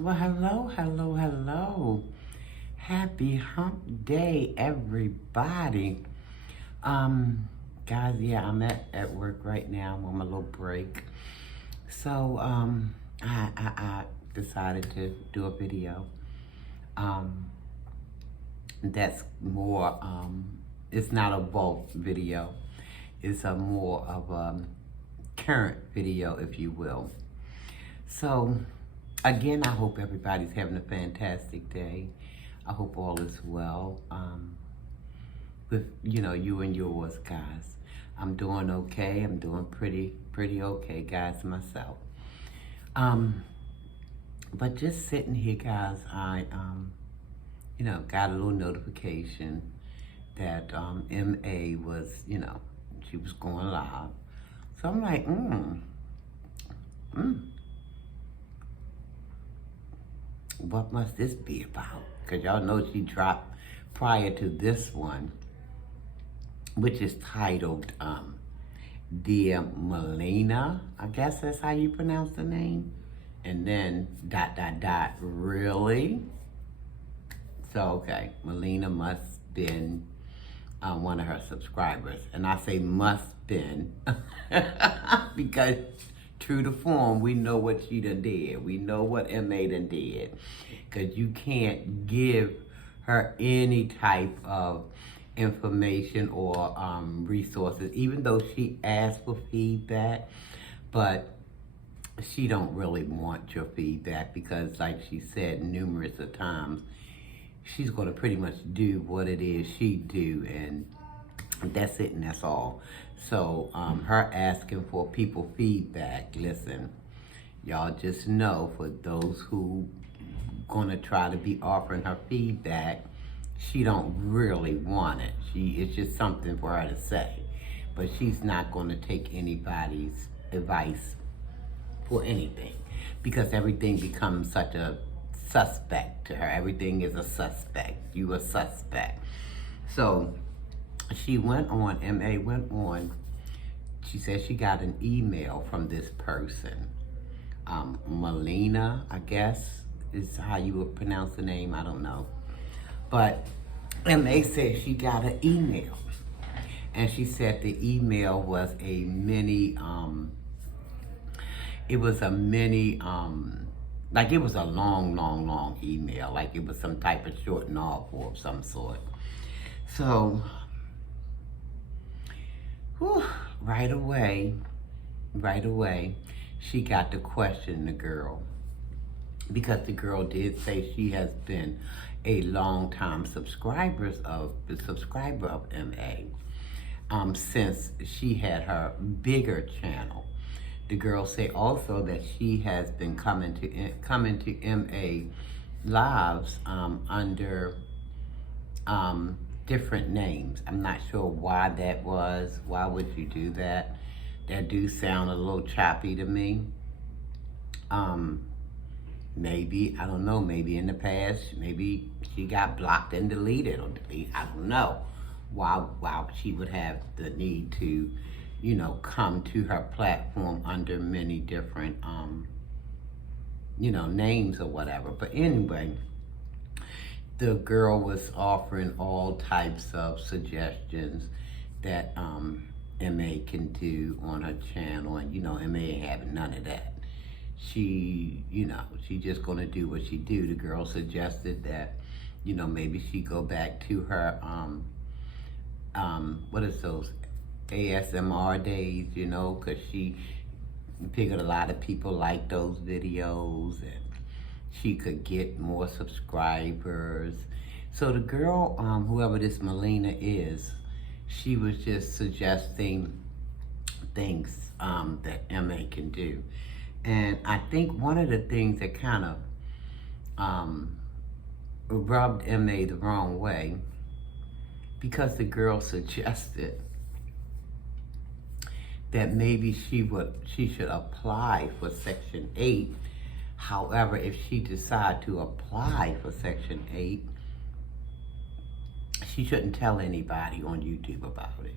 Well, hello, hello, hello. Happy hump day, everybody. Um, Guys, yeah, I'm at work right now. I'm on my little break. So, I decided to do a video. Um, that's more, it's not a bulk video. It's a more of a current video, if you will. So, again, I hope everybody's having a fantastic day. I hope all is well with you and yours, guys. I'm doing okay. I'm doing pretty okay, guys, myself. Um, but just sitting here, guys, I got a little notification that MA was, she was going live. So I'm like, mm, what must this be about? Because y'all know she dropped prior to this one, which is titled Dear Melina. I guess that's how you pronounce the name. And then ... really? So, okay, Melina must been one of her subscribers. And I say must been because true to form, we know what she done did. We know what MA done did. Because you can't give her any type of information or resources, even though she asked for feedback, but she don't really want your feedback because, like she said numerous of times, she's going to pretty much do what it is she do, and that's it and that's all. So her asking for people feedback, listen, y'all just know, for those who gonna try to be offering her feedback, she don't really want it. It's just something for her to say, but she's not going to take anybody's advice for anything, because everything becomes such a suspect to her. Everything is a suspect. You a suspect. So she went on, MA went on, she said she got an email from this person, Melina, I guess is how you would pronounce the name, I don't know. But MA said she got an email, and she said the email was a mini, it was a mini, like it was a long email, like it was some type of short novel of some sort. So, whew, right away, she got to question the girl, because the girl did say she has been a long-time subscriber of MA since she had her bigger channel. The girl said also that she has been coming to MA lives under different names. I'm not sure why that was. Why would you do that? That do sound a little choppy to me. Maybe, I don't know, maybe in the past, maybe she got blocked and deleted, or I don't know why she would have the need to, come to her platform under many different, names or whatever. But anyway, the girl was offering all types of suggestions that MA can do on her channel, and MA ain't having none of that. She just gonna do what she do. The girl suggested that, maybe she go back to her, what is those, ASMR days, cause she figured a lot of people like those videos, and she could get more subscribers. So the girl, whoever this Melina is, she was just suggesting things that MA can do. And I think one of the things that kind of rubbed MA the wrong way, because the girl suggested that maybe she should apply for Section 8. However, if she decide to apply for Section 8, she shouldn't tell anybody on YouTube about it.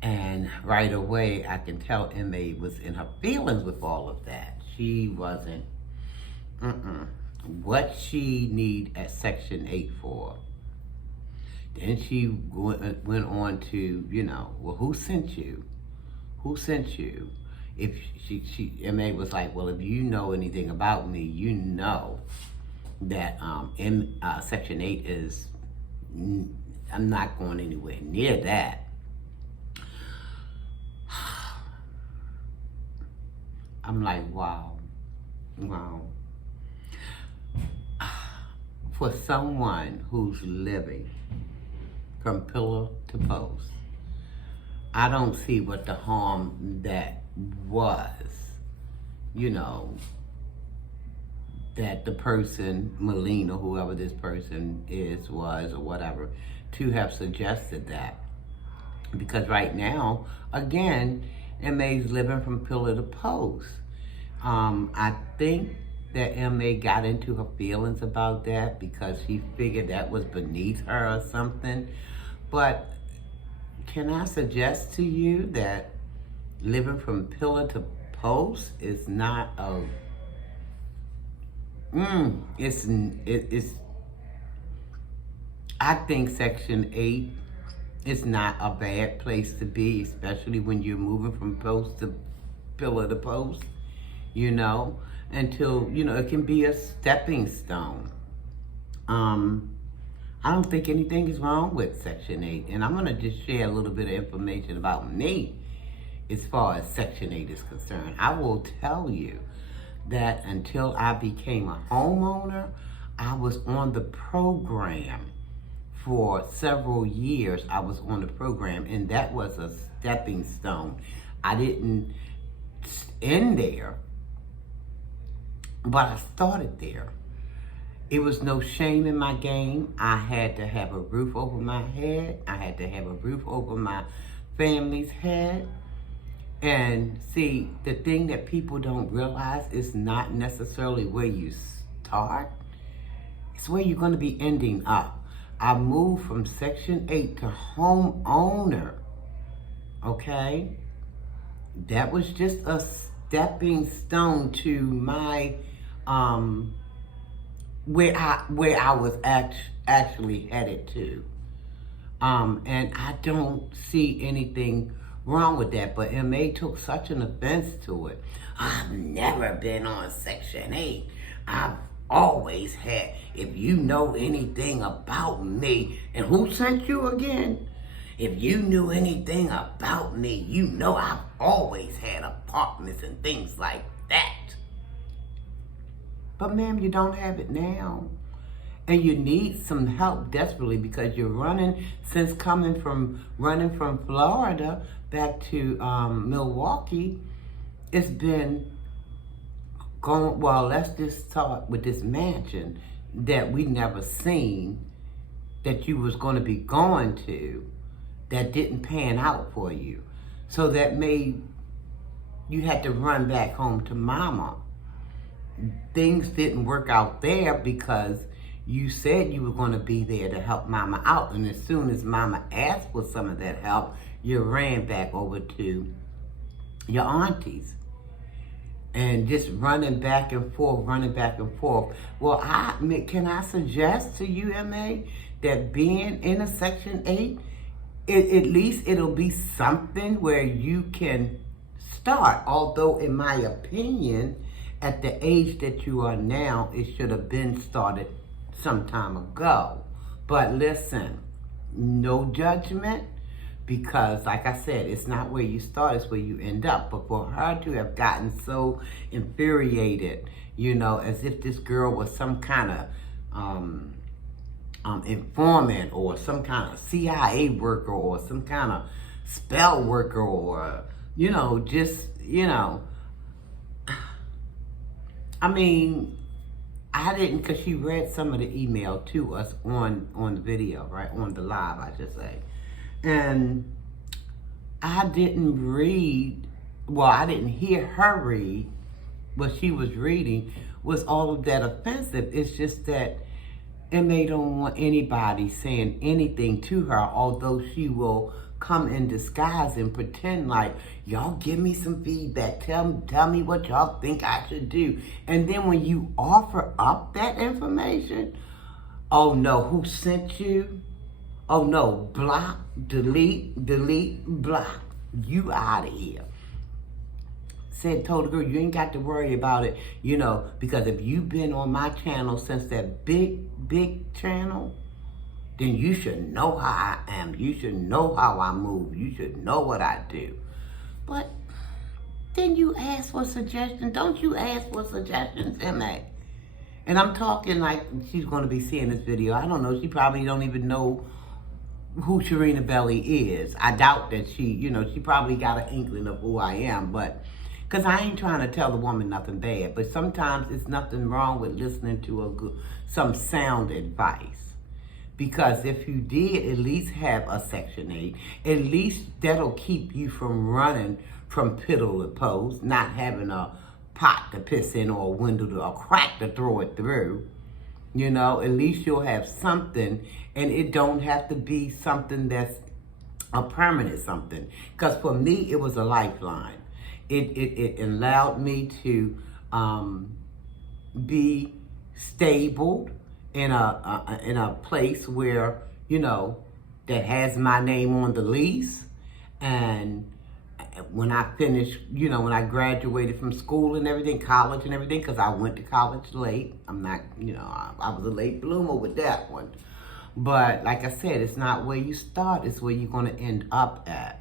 And right away, I can tell MA was in her feelings with all of that. She wasn't, what she need at Section 8 for. Then she went on to, well, who sent you? Who sent you? If MA was like, well, if you know anything about me, you know that Section 8 is, I'm not going anywhere near that. I'm like, wow. For someone who's living from pillar to post, I don't see what the harm that was, that the person, Melina, whoever this person was, or whatever, to have suggested that. Because right now, again, MA's living from pillar to post. I think that MA got into her feelings about that because she figured that was beneath her or something. But can I suggest to you that living from pillar to post is not a, I think Section 8 is not a bad place to be, especially when you're moving from post to pillar to post, until, it can be a stepping stone. I don't think anything is wrong with Section 8. And I'm going to just share a little bit of information about me as far as Section 8 is concerned. I will tell you that until I became a homeowner, I was on the program. For several years, I was on the program, and that was a stepping stone. I didn't end there, but I started there. It was no shame in my game. I had to have a roof over my head. I had to have a roof over my family's head. And see, the thing that people don't realize is not necessarily where you start. It's where you're going to be ending up. I moved from Section 8 to homeowner, okay? That was just a stepping stone to my, where I was actually headed to. And I don't see anything wrong with that, but MA took such an offense to it. I've never been on Section 8. I've always had. If you know anything about me, and who sent you again? If you knew anything about me, you know I've always had apartments and things like that. But ma'am, you don't have it now. And you need some help desperately because you're running from Florida back to Milwaukee. It's been going, well, let's just start with this mansion that we never seen that you was going to be going to that didn't pan out for you. So that made you had to run back home to mama. Things didn't work out there because you said you were going to be there to help mama out. And as soon as mama asked for some of that help, you ran back over to your aunties. And just running back and forth. Well, can I suggest to you, MA, that being in a Section 8, at least it'll be something where you can start. Although, in my opinion, at the age that you are now, it should have been started some time ago. But listen, no judgment. Because, like I said, it's not where you start, it's where you end up. But for her to have gotten so infuriated, as if this girl was some kind of informant or some kind of CIA worker or some kind of spell worker or, I mean, I didn't, because she read some of the email to us on the video, right? On the live, I should say. And I didn't I didn't hear her read what she was reading was all of that offensive. It's just that MA don't want anybody saying anything to her, although she will come in disguise and pretend like, y'all give me some feedback. Tell me what y'all think I should do. And then when you offer up that information, oh no, who sent you? Oh no, block, delete, block. You out of here. Told the girl, you ain't got to worry about it, because if you've been on my channel since that big channel, then you should know how I am. You should know how I move. You should know what I do. But then you ask for suggestions. Don't you ask for suggestions, MA? And I'm talking like she's going to be seeing this video. I don't know. She probably don't even know who Sharina Belly is. I doubt that she probably got an inkling of who I am, but because I ain't trying to tell the woman nothing bad, but sometimes it's nothing wrong with listening to some sound advice. Because if you did at least have a Section 8, at least that'll keep you from running from pillow to post, not having a pot to piss in or a window to a crack to throw it through. At least you'll have something, and it don't have to be something that's a permanent something. Because for me, it was a lifeline. It allowed me to be stable in a place where, that has my name on the lease. And when I finished, when I graduated from school and everything, college and everything, because I went to college late. I'm not, I was a late bloomer with that one. But like I said, it's not where you start, it's where you're going to end up at.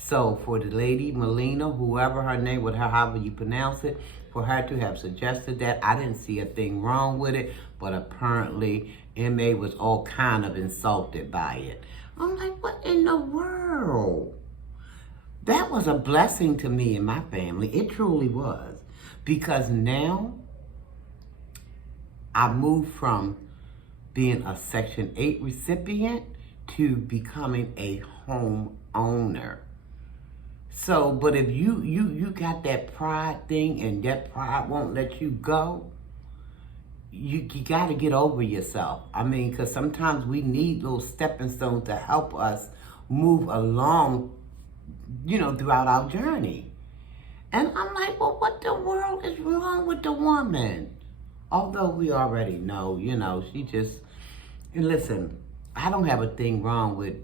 So for the lady, Melina, whoever her name, however you pronounce it, for her to have suggested that, I didn't see a thing wrong with it, but apparently MA was all kind of insulted by it. I'm like, what in the world? That was a blessing to me and my family. It truly was. Because now I moved from being a Section 8 recipient to becoming a homeowner. So, but if you got that pride thing and that pride won't let you go, you got to get over yourself. I mean, because sometimes we need little stepping stones to help us move along, throughout our journey. And I'm like, well, what the world is wrong with the woman? Although we already know, she just, and listen, I don't have a thing wrong with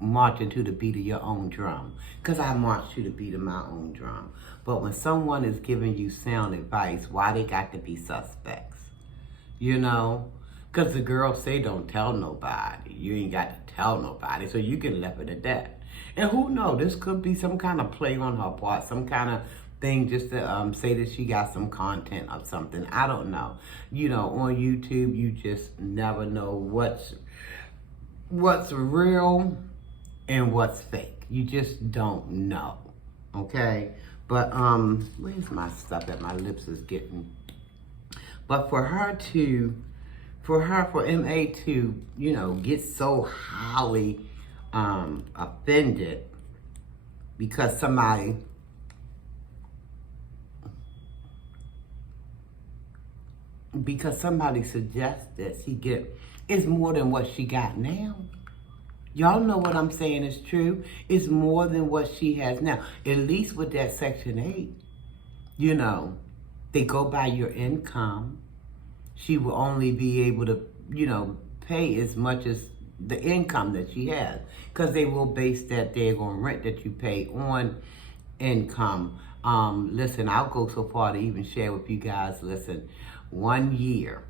marching to the beat of your own drum, because I march to the beat of my own drum. But when someone is giving you sound advice, why they got to be suspects? Because the girls say don't tell nobody. You ain't got to tell nobody, so you can leave it at that. And who knows, this could be some kind of play on her part, some kind of thing just to say that she got some content or something. I don't know. On YouTube, you just never know what's real and what's fake. You just don't know, okay? But where's my stuff that my lips is getting? But for MA to, get so highly offended because somebody suggests that she get is more than what she got now. Y'all know what I'm saying is true. It's more than what she has now. At least with that Section 8, they go by your income. She will only be able to, pay as much as the income that she has. Because they will base that daggone rent that you pay on income. Listen, I'll go so far to even share with you guys, listen, 1 year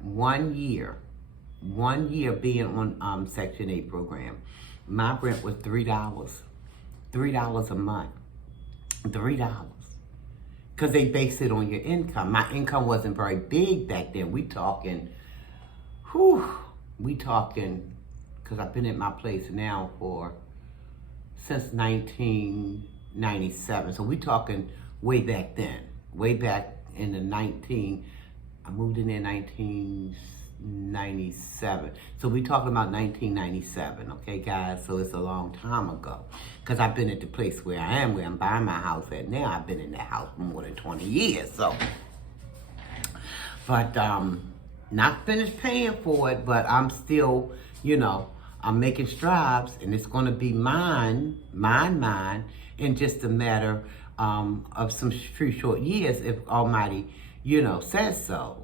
being on Section 8 program, my rent was $3 a month, $3. Because they base it on your income. My income wasn't very big back then. We talking, because I've been at my place now since 1997. So we talking way back then. Way back in I moved in there in 1997. So we talking about 1997, okay, guys? So it's a long time ago. Because I've been at the place where I'm buying my house at now. I've been in that house for more than 20 years, so. But, not finished paying for it, but I'm still, I'm making strides, and it's going to be mine, in just a matter of some few short years, if Almighty, says so.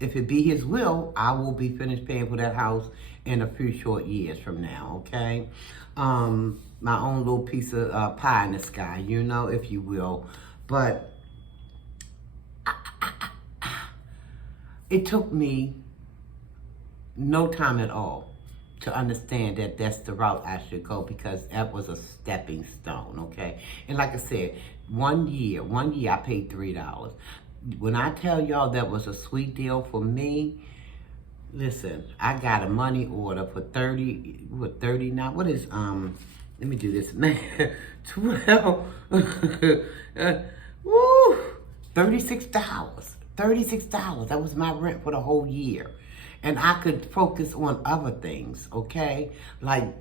If it be His will, I will be finished paying for that house in a few short years from now. Okay, my own little piece of pie in the sky, if you will. But it took me no time at all to understand that that's the route I should go, because that was a stepping stone, okay? And like I said, one year I paid $3. When I tell y'all that was a sweet deal for me, listen, I got a money order for 39, what is, let me do this, man, 12, woo, $36, that was my rent for the whole year. And I could focus on other things, okay? Like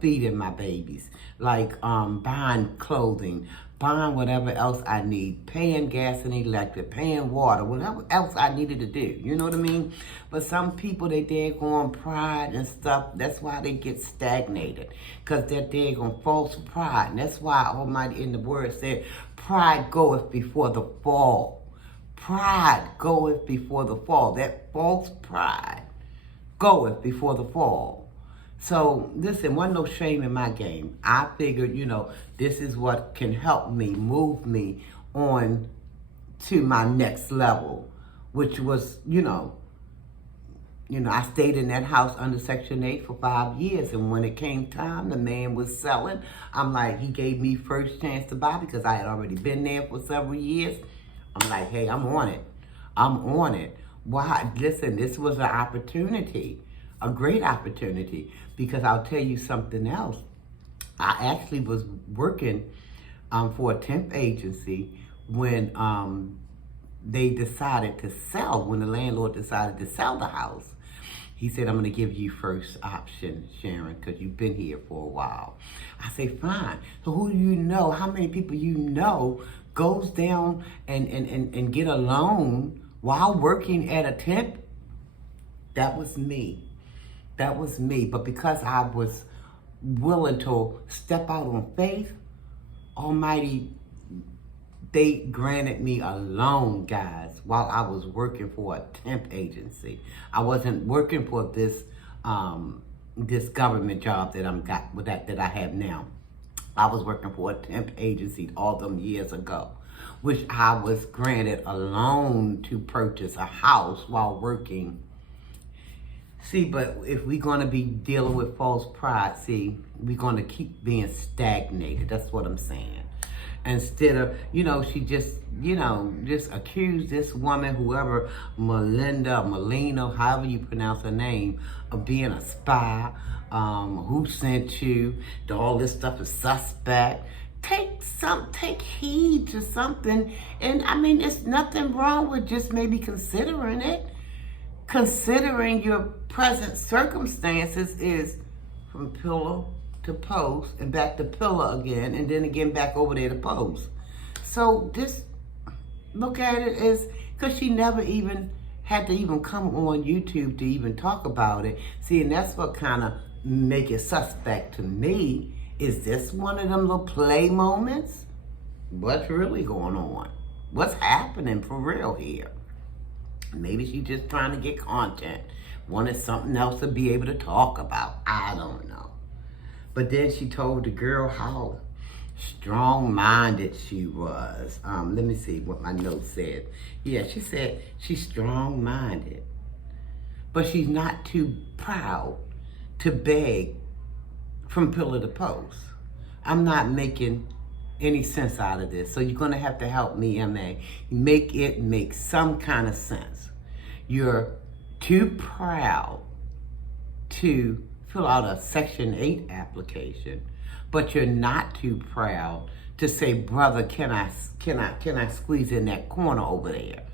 feeding my babies, like buying clothing, buying whatever else I need, paying gas and electric, paying water, whatever else I needed to do. You know what I mean? But some people, they daggone pride and stuff, that's why they get stagnated. Because they're daggone false pride. And that's why Almighty in the Word said, pride goeth before the fall. Pride goeth before the fall. That false pride goeth before the fall. So, listen, wasn't no shame in my game. I figured, this is what can help me, move me on to my next level, which was, I stayed in that house under Section 8 for 5 years. And when it came time, the man was selling. I'm like, he gave me first chance to buy because I had already been there for several years. I'm like, hey, I'm on it. Why? Listen, this was an opportunity, a great opportunity, because I'll tell you something else. I actually was working for a temp agency when they decided to sell, when the landlord decided to sell the house. He said, I'm going to give you first option, Sharon, because you've been here for a while. I say, fine. So who do you know? How many people you know goes down and get a loan while working at a temp? That was me. But because I was willing to step out on faith, Almighty, they granted me a loan, guys, while I was working for a temp agency. I wasn't working for this this government job that I have now. I was working for a temp agency all them years ago, which I was granted a loan to purchase a house while working. See, but if we're going to be dealing with false pride, we're going to keep being stagnated. That's what I'm saying. Instead of, she just accused this woman, whoever, Melina, however you pronounce her name, of being a spy, who sent you, all this stuff is suspect. Take heed to something. And I mean, there's nothing wrong with just maybe considering it. Considering your present circumstances is from pillow to post and back to pillow again, and then again back over there to post. So just look at it as, because she never even had to even come on YouTube to even talk about it. See, and that's what kind of make it suspect to me. Is this one of them little play moments? What's really going on? What's happening for real here? Maybe she's just trying to get content. Wanted something else to be able to talk about. I don't know. But then she told the girl how strong-minded she was. Let me see what my note said. Yeah, she said she's strong-minded. But she's not too proud to beg from pillar to post. I'm not making any sense out of this. So you're going to have to help me, MA. Make it make some kind of sense. You're too proud to fill out a Section 8 application, but you're not too proud to say, brother, can I squeeze in that corner over there?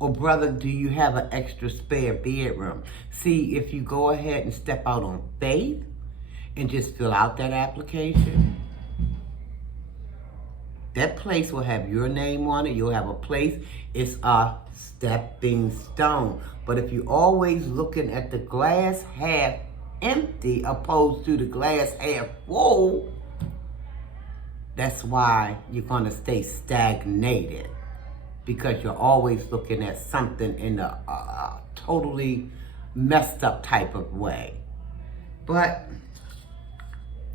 Or brother, do you have an extra spare bedroom? See, if you go ahead and step out on faith and just fill out that application, That place will have your name on it. You'll have a place. It's a stepping stone. But if you're always looking at the glass half empty opposed to the glass half full, that's why you're going to stay stagnated, because you're always looking at something in a totally messed up type of way. But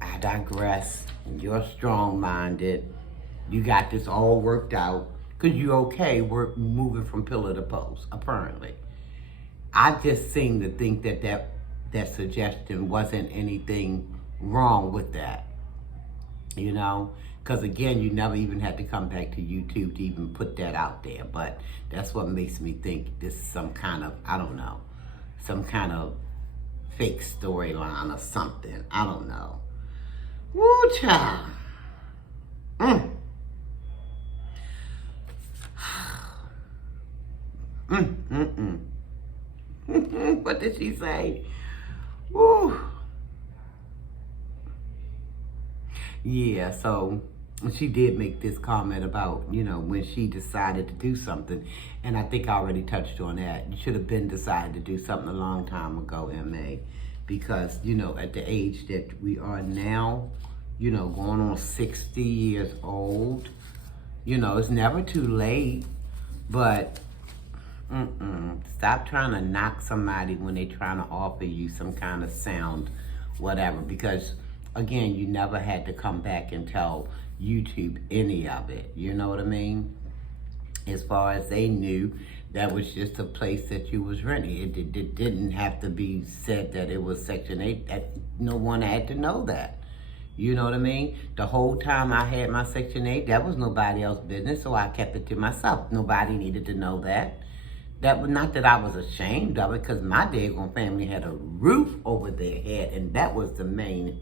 I digress. You're strong-minded. You got this all worked out because you're okay moving from pillar to post, apparently. I just seem to think that suggestion wasn't anything wrong with that, you know? Because again, you never even had to come back to YouTube to even put that out there. But that's what makes me think this is some kind of, I don't know, some kind of fake storyline or something. I don't know. Woo, child. What did she say? Woo. Yeah, so she did make this comment about, you know, when she decided to do something. And I think I already touched on that. You should have been decided to do something a long time ago, MA. Because, you know, at the age that we are now, you know, going on 60 years old, you know, it's never too late. But stop trying to knock somebody when they're trying to offer you some kind of sound, whatever. Because, again, you never had to come back and tell YouTube any of it. You know what I mean? As far as they knew, that was just a place that you was renting. It didn't have to be said that it was Section 8. No one had to know that. You know what I mean? The whole time I had my Section 8, that was nobody else's business, so I kept it to myself. Nobody needed to know that. That was not that I was ashamed of it, because my daggone family had a roof over their head, and that was the main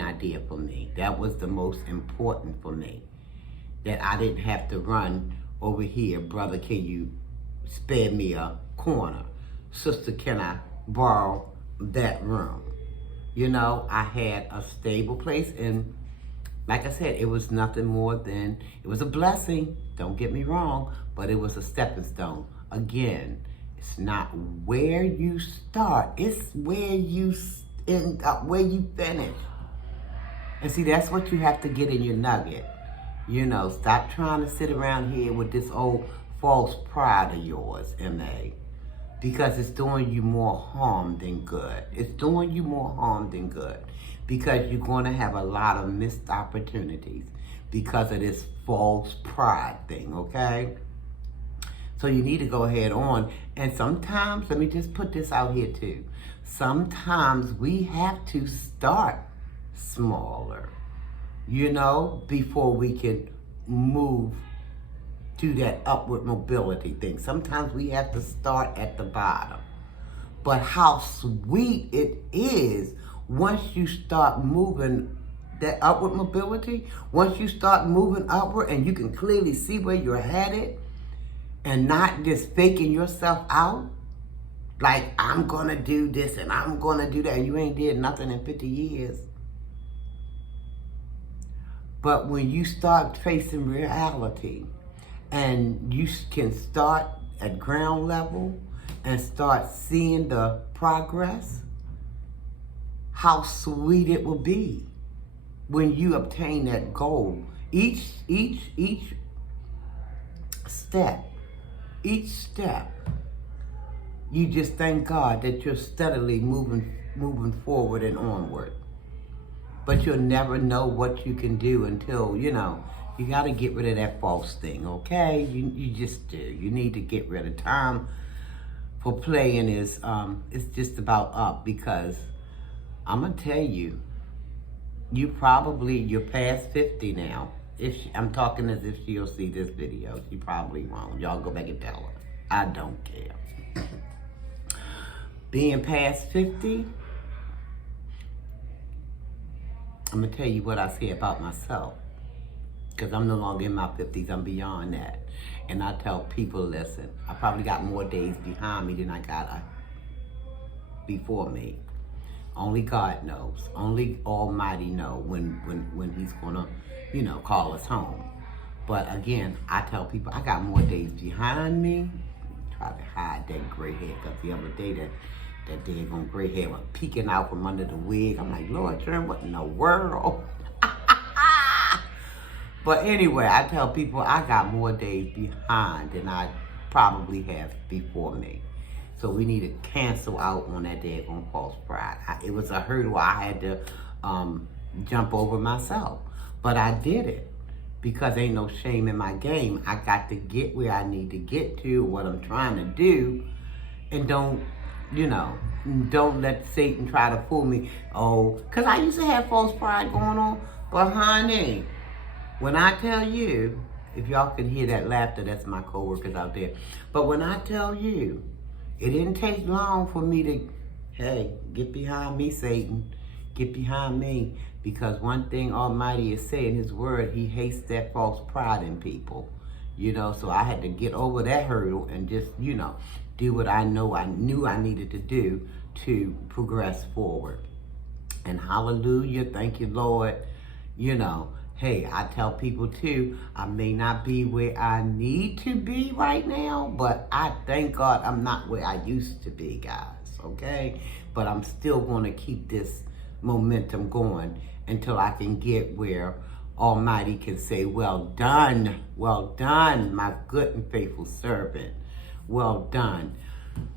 idea for me. That was the most important for me. That I didn't have to run over here, brother, can you spare me a corner? Sister, can I borrow that room? You know, I had a stable place, and like I said, it was nothing more than, it was a blessing, don't get me wrong, but it was a stepping stone. Again, it's not where you start, it's where you end up, where you finish. And see, that's what you have to get in your nugget. You know, stop trying to sit around here with this old false pride of yours, MA. Because it's doing you more harm than good. It's doing you more harm than good. Because you're going to have a lot of missed opportunities because of this false pride thing, okay? So you need to go ahead on. And sometimes, let me just put this out here too. Sometimes we have to start smaller, you know, before we can move to that upward mobility thing. Sometimes we have to start at the bottom. But how sweet it is once you start moving that upward mobility, once you start moving upward and you can clearly see where you're headed and not just faking yourself out. Like, I'm going to do this and I'm going to do that. And you ain't did nothing in 50 years. But when you start facing reality and you can start at ground level and start seeing the progress, how sweet it will be when you obtain that goal. Each step, you just thank God that you're steadily moving forward and onward. But you'll never know what you can do until, you know, you got to get rid of that false thing, okay? You just do. You need to get rid of time for playing is, it's just about up, because I'm going to tell you, you're past 50 now. I'm talking as if she'll see this video. She probably won't. Y'all go back and tell her. I don't care. Being past 50, I'm going to tell you what I say about myself. Because I'm no longer in my 50s. I'm beyond that. And I tell people, listen, I probably got more days behind me than I got before me. Only God knows. Only Almighty knows when He's going to, you know, call us home. But again, I tell people I got more days behind me. Try to hide that gray hair, because the other day that daggone gray hair was peeking out from under the wig. I'm like, Lord, Jerm, what in the world? But anyway, I tell people I got more days behind than I probably have before me. So we need to cancel out on that daggone false pride. It was a hurdle I had to jump over myself. But I did it. Because ain't no shame in my game. I got to get where I need to get to, what I'm trying to do. And don't let Satan try to fool me. Oh, because I used to have false pride going on. But honey, when I tell you, if y'all can hear that laughter, that's my coworkers out there. But when I tell you, it didn't take long for me to, hey, get behind me, Satan. Get behind me. Because one thing Almighty is saying in His Word, He hates that false pride in people. So I had to get over that hurdle and just, do what I knew I needed to do to progress forward. And hallelujah, thank you, Lord. Hey, I tell people too, I may not be where I need to be right now, but I thank God I'm not where I used to be, guys, okay? But I'm still going to keep this momentum going until I can get where Almighty can say, well done, my good and faithful servant, well done.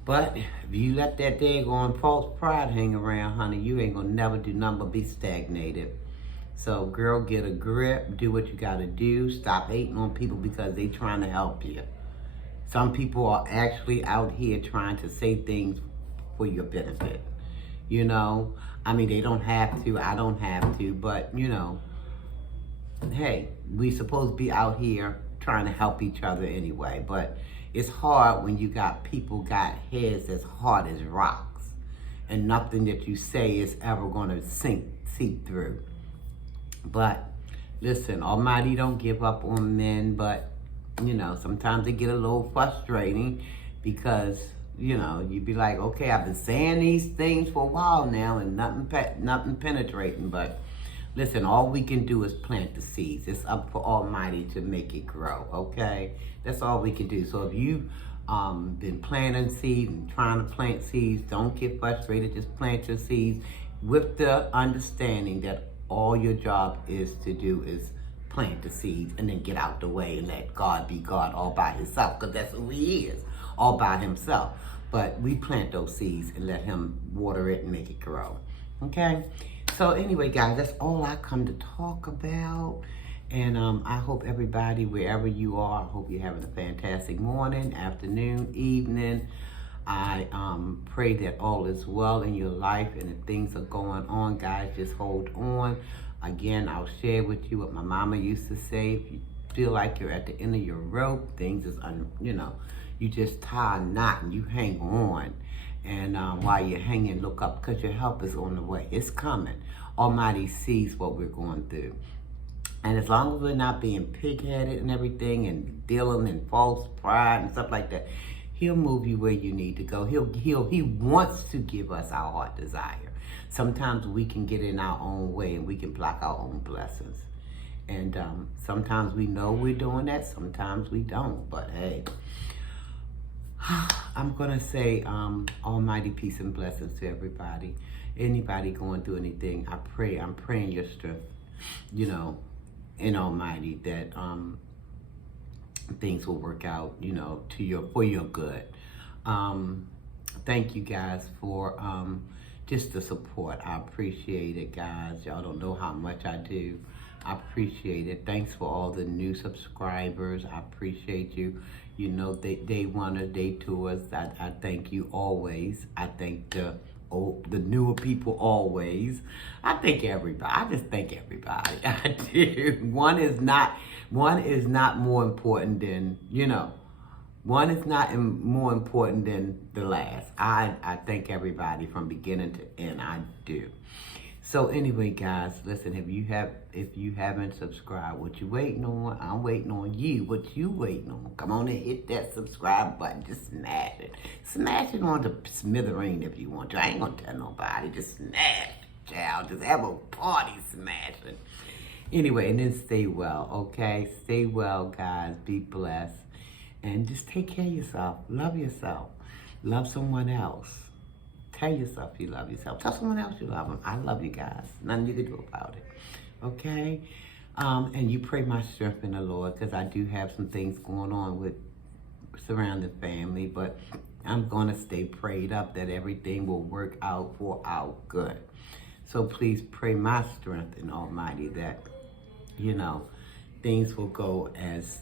But if you let that daggone false pride hang around, honey, you ain't gonna never do nothing but be stagnated. So girl, get a grip, do what you gotta do, stop hating on people because they trying to help you. Some people are actually out here trying to say things for your benefit. They don't have to, I don't have to, but hey, we supposed to be out here trying to help each other anyway. But it's hard when you got people got heads as hard as rocks and nothing that you say is ever going to seep through. But listen, Almighty don't give up on men, but sometimes it get a little frustrating because you'd be like, okay, I've been saying these things for a while now and nothing penetrating. But listen, all we can do is plant the seeds. It's up for Almighty to make it grow, okay? That's all we can do. So if you've been planting seeds and trying to plant seeds, don't get frustrated. Just plant your seeds with the understanding that all your job is to do is plant the seeds and then get out the way and let God be God all by Himself, because that's who He is, all by Himself. But we plant those seeds and let Him water it and make it grow. Okay? So anyway, guys, that's all I come to talk about. And I hope everybody, wherever you are, I hope you're having a fantastic morning, afternoon, evening. I pray that all is well in your life, and if things are going on, guys, just hold on. Again, I'll share with you what my mama used to say. If you feel like you're at the end of your rope, things is, you just tie a knot and you hang on. And while you're hanging, look up, because your help is on the way. It's coming. Almighty sees what we're going through. And as long as we're not being pig-headed and everything and dealing in false pride and stuff like that, He'll move you where you need to go. He wants to give us our heart desire. Sometimes we can get in our own way and we can block our own blessings. And sometimes we know we're doing that, sometimes we don't. But hey, I'm going to say almighty peace and blessings to everybody. Anybody going through anything, I'm praying your strength, in Almighty, that things will work out, for your good. Thank you guys for just the support. I appreciate it, guys. Y'all don't know how much I do. I appreciate it. Thanks for all the new subscribers. I appreciate you. Day one or day two, I thank you always. I thank the newer people always. I thank everybody. I just thank everybody. I do. One is not more important than, one is not more important than the last. I thank everybody from beginning to end. I do. So anyway, guys, listen, if you haven't subscribed, what you waiting on? I'm waiting on you. What you waiting on? Come on and hit that subscribe button. Just smash it. Smash it on the smithereen if you want to. I ain't gonna tell nobody. Just smash it, child. Just have a party smashing. Anyway, and then stay well, okay? Stay well, guys. Be blessed. And just take care of yourself. Love yourself. Love someone else. Tell yourself you love yourself. Tell someone else you love them. I love you guys. Nothing you can do about it. Okay? And you pray my strength in the Lord, because I do have some things going on with surrounding family, but I'm going to stay prayed up that everything will work out for our good. So please pray my strength in Almighty that, you know, things will go as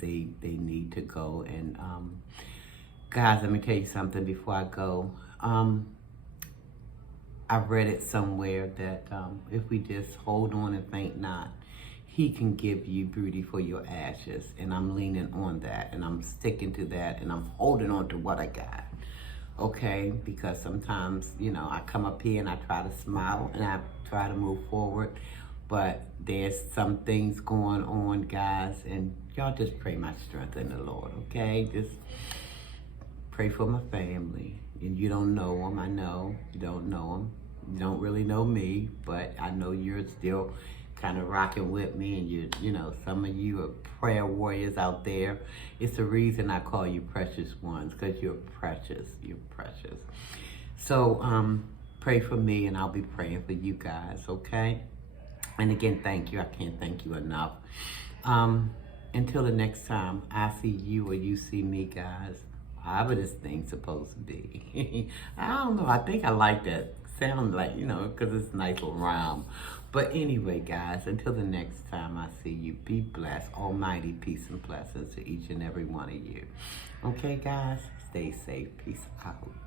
they need to go. And guys, let me tell you something before I go. I read it somewhere that if we just hold on and faint not, He can give you beauty for your ashes. And I'm leaning on that, and I'm sticking to that, and I'm holding on to what I got. Okay? Because sometimes, you know, I come up here and I try to smile and I try to move forward. But there's some things going on, guys, and y'all just pray my strength in the Lord, okay? Just pray for my family. And you don't know them, I know. You don't know them. You don't really know me, but I know you're still kind of rocking with me, and you know, some of you are prayer warriors out there. It's the reason I call you precious ones, because you're precious. You're precious. So pray for me, and I'll be praying for you guys, okay? And again, thank you. I can't thank you enough. Until the next time I see you or you see me, guys, however this thing's supposed to be. I don't know. I think I like that. Sound like, you know, because it's a nice little rhyme. But anyway, guys, until the next time I see you, be blessed. Almighty peace and blessings to each and every one of you. Okay, guys? Stay safe. Peace out.